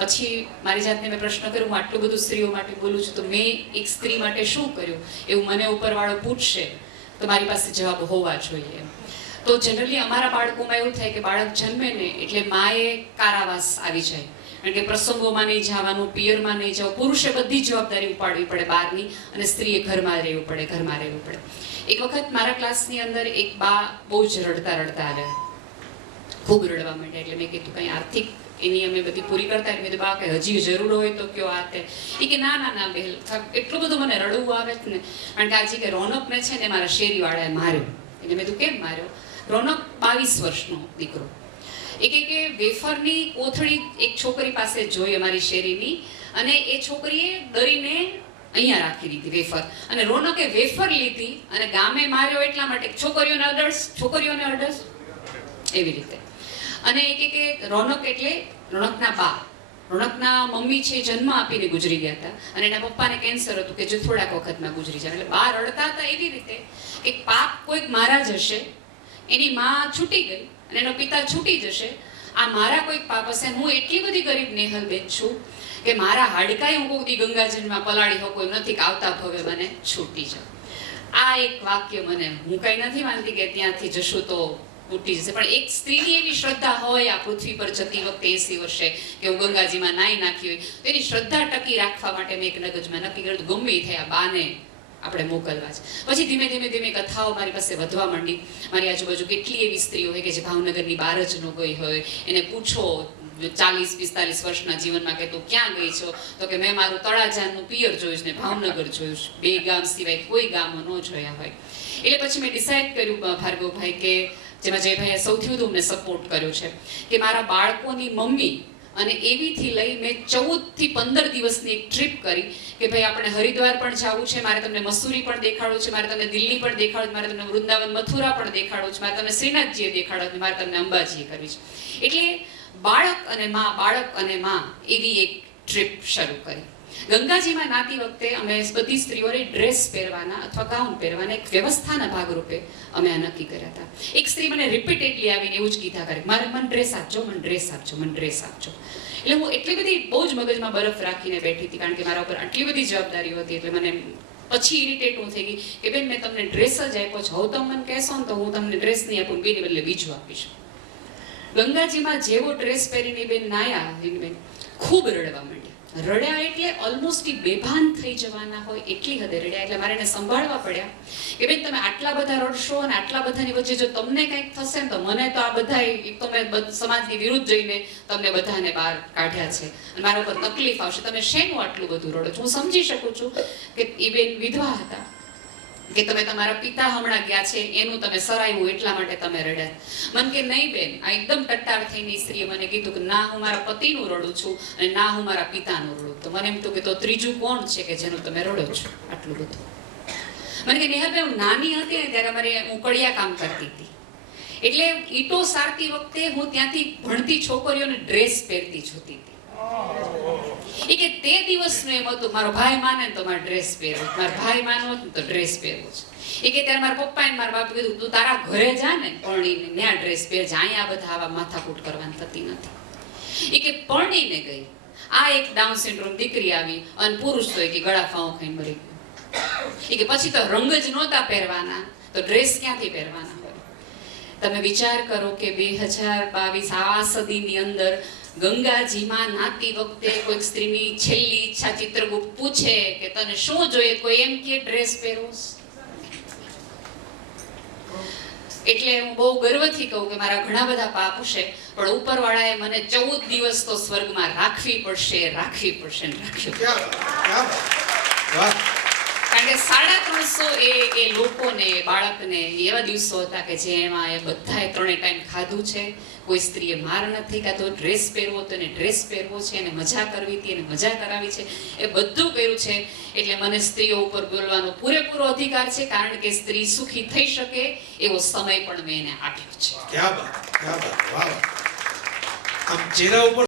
પછી મારી જાતને મેં પ્રશ્ન કર્યો, હું આટલું બધું સ્ત્રીઓ માટે બોલું છું, તો મેં એક સ્ત્રી માટે શું કર્યું એવું મને ઉપરવાળો પૂછશે તો મારી પાસે જવાબ હોવા જોઈએ. તો જનરલી અમારા બાળકોમાં એવું થાય કે બાળક જન્મે ને એટલે માએ કારાવાસ આવી જાય, કારણ કે પ્રસંગોમાં નહીં જવાનું, પિયરમાં નહીં જવું, પુરુષે બધી જવાબદારી ઉપાડવી પડે બહારની, અને સ્ત્રીએ ઘરમાં રહેવું પડે. એક વખત મારા ક્લાસની અંદર એક બા બહુ જ રડતા આવ્યા, ખૂબ રડવા માંડ્યા. એટલે મેં કીધું કંઈ આર્થિક એની અમે બધી પૂરી કરતા, એટલે મેં કીધું બા કે હજી જરૂર હોય તો કયો આ તે. એ કે ના બેલ, એટલું બધું મને રડવું આવે છે ને, કારણ કે આજે કે રોનકને છે ને મારા શેરીવાળાએ માર્યો. એટલે મેં કીધું કેમ માર્યો? રોનક 22 વર્ષનો દીકરો. એ કે વેફરની કોથળી એક છોકરી પાસે જોઈ અમારી શેરીની, અને એ છોકરીએ ડરીને અહીંયા રાખી દીધી વેફર, અને રોનકે વેફર લીધી અને ગામે માર્યો એટલા માટે છોકરીઓને અડસ એવી રીતે. અને એ કે રોનક એટલે રોનકના બા, રોનકના મમ્મી છે જન્મ આપીને ગુજરી ગયા હતા, અને એના પપ્પાને કેન્સર હતું કે જે થોડાક વખતમાં ગુજરી જાય. એટલે બા રડતા હતા એવી રીતે કે પાપ કોઈક મારા જ હશે, એની માં છૂટી ગઈ અને એનો પિતા છૂટી જશે, આ મારા કોઈક પાપ હશે. હું એટલી બધી ગરીબ નેહલબેન છું કે મારા હાડકાઈ હું કોઈ ગંગાજળમાં પલાળી શકો એમ નથી કે આવતા ભવે મને છૂટી જાવ. આ એક વાક્ય મને, હું કઈ નથી માનતી કે ત્યાંથી જશું તો તૂટી જશે, પણ એક સ્ત્રીની એવી શ્રદ્ધા હોય આ પૃથ્વી પર જતી વખતે 80 વર્ષે કે હું ગંગાજીમાં નાઈ નાખી હોય, તો એની શ્રદ્ધા ટકી રાખવા માટે મેં એક નગજમાં નક્કી કર્યું ગમે થયા બાને આપણે મોકલવા છે. પછી ધીમે ધીમે કથાઓ મારી પાસે વધવા માંડી. મારી આજુબાજુ કેટલી એવી સ્ત્રીઓ હોય કે જે ભાવનગરની બહાર જ ન ગઈ હોય, એને પૂછો 40-45 વર્ષના જીવનમાં કે તું ક્યાં ગઈ છો, તો કે મેં મારું તળાજાનું પિયર જોયું ને ભાવનગર જોયું, 2 ગામ સિવાય કોઈ ગામો ન જોયા હોય. એટલે પછી મેં ડિસાઈડ કર્યું ભાર્ગવભાઈ, કે જેમાં જયભાઈએ સૌથી વધુ અમને સપોર્ટ કર્યો છે, કે મારા બાળકોની મમ્મી, અને એવીથી લઈ મેં 14 થી 15 દિવસની એક ટ્રીપ કરી કે ભાઈ આપણે હરિદ્વાર પણ જવું છે, મારે તમને મસૂરી પણ દેખાડવું છે, મારે તમને દિલ્હી પણ દેખાડવું છે, મારે તમને વૃંદાવન મથુરા પણ દેખાડવું છે, મારે તમને શ્રીનાથજીએ દેખાડવું છે, મારે તમને અંબાજીએ કરવી છે. એટલે બાળક અને માં એવી એક ટ્રીપ શરૂ કરી. ગંગાજીમાં નાતી વખતે અમે બધી સ્ત્રીઓને ડ્રેસ પહેરવાના અથવા ગાઉન પહેરવાના એક વ્યવસ્થાના ભાગરૂપે અમે આ નક્કી કર્યા હતા. એક સ્ત્રી મને રિપીટેડલી આવીને એવું જ કીધા કરે, મારે મને ડ્રેસ આપજો. એટલે હું એટલી બધી બહુ જ મગજમાં બરફ રાખીને બેઠી હતી, કારણ કે મારા ઉપર આટલી બધી જવાબદારીઓ હતી. એટલે મને પછી ઇરિટેટ હું થઈ ગઈ કે બેન મેં તમને ડ્રેસ જ આપ્યો છે, હવે તમે મને કહેશો ને તો હું તમને ડ્રેસ નહીં આપું, બેની બદલે બીજું આપીશ. ગંગાજીમાં જેવો ડ્રેસ પહેરીને બેન નાયા, બેન ખૂબ રડવા માંડ્યા. રડ્યા એટલે ઓલમોસ્ટ બેભાન થઈ જવાના હોય એટલી હદે રડ્યા. એટલે મારે એને સંભાળવા પડ્યા કે બેન તમે આટલા બધા રડશો અને આટલા બધાની વચ્ચે જો તમને કંઈક થશે ને તો મને તો આ બધા એક તો મેં સમાજની વિરુદ્ધ જઈને તમને બધાને બહાર કાઢ્યા છે અને મારા ઉપર તકલીફ આવશે, તમે શેનું આટલું બધું રડો છો? હું સમજી શકું છું કે એ બેન વિધવા હતા, કે તમે તમારા પિતા હમણાં ગયા છે એનું તમે સરાયું એટલા માટે તમે રડ્યા. મને કે નહીં બેન, આ એકદમ ટટ્ટાર થઈને સ્ત્રીએ મને કીધું કે ના હું મારા પતિનું રડું છું અને ના હું મારા પિતાનું રડું. તો મને એમ તો કે તો ત્રીજું કોણ છે કે જેનું તમે રડો છો આટલું બધું? મને કે નેહાબેન હું નાની હતી ને ત્યારે હું કડિયા કામ કરતી હતી, એટલે ઈંટો સારતી વખતે હું ત્યાંથી ભણતી છોકરીઓને ડ્રેસ પહેરતી જોતી હતી. એ કે તે દિવસનું એમ હતું, મારો ભાઈ માને તો મારે ડ્રેસ પહેરવો, મારા ભાઈ માનો તો ડ્રેસ પહેરવો છે. એ કે ત્યારે મારા પપ્પાએ મારા બાપે કીધું તું તારા ઘરે જા ને પરણીને ત્યાં ડ્રેસ પહેરજે, અહીંયા બધા આવા માથાકૂટ કરવાની થતી નથી. એ કે પરણીને ગઈ, આ એક ડાઉન સિન્ડ્રોમ દીકરી આવી અને પુરુષ તો કે ગળા ફાઉ ખાઈને મરી ગયો. એ કે પછી તો રંગ જ નહોતા પહેરવાના તો ડ્રેસ ક્યાંથી પહેરવાના હોય? તમે વિચાર કરો કે 2022 આ સદીની અંદર ગંગાજીમાં નાતી વખતે કોઈ સ્ત્રીની છેલ્લી ઈચ્છા ચિત્રગુપ્ત પૂછે કે તને શું જોઈએ, કોઈ એમ કે ડ્રેસ પહેરવો. એટલે હું બહુ ગર્વથી કહું કે મારા ઘણા બધા પાપ છે, પણ ઉપરવાળાએ મને 14 દિવસ તો સ્વર્ગમાં રાખવી પડશે. કારણ કે 350 એ લોકોને, બાળકને એવા દિવસો હતા કે જેમાં એ બધાએ 3 ટાઈમ ખાધું છે. કોઈ સ્ત્રીએ માર નથી ખાધો, ડ્રેસ પહેરવો તો એને ડ્રેસ પહેરવો છે, એને મજા કરવી હતી એને મજા કરાવી છે, એ બધું કર્યું છે. એટલે મને સ્ત્રીઓ ઉપર બોલવાનો પૂરેપૂરો અધિકાર છે, કારણ કે સ્ત્રી સુખી થઈ શકે એવો સમય પણ મેં એને આપ્યો છે. ક્યા બાત, ક્યા બાત, વાહ. આમ ચહેરા ઉપર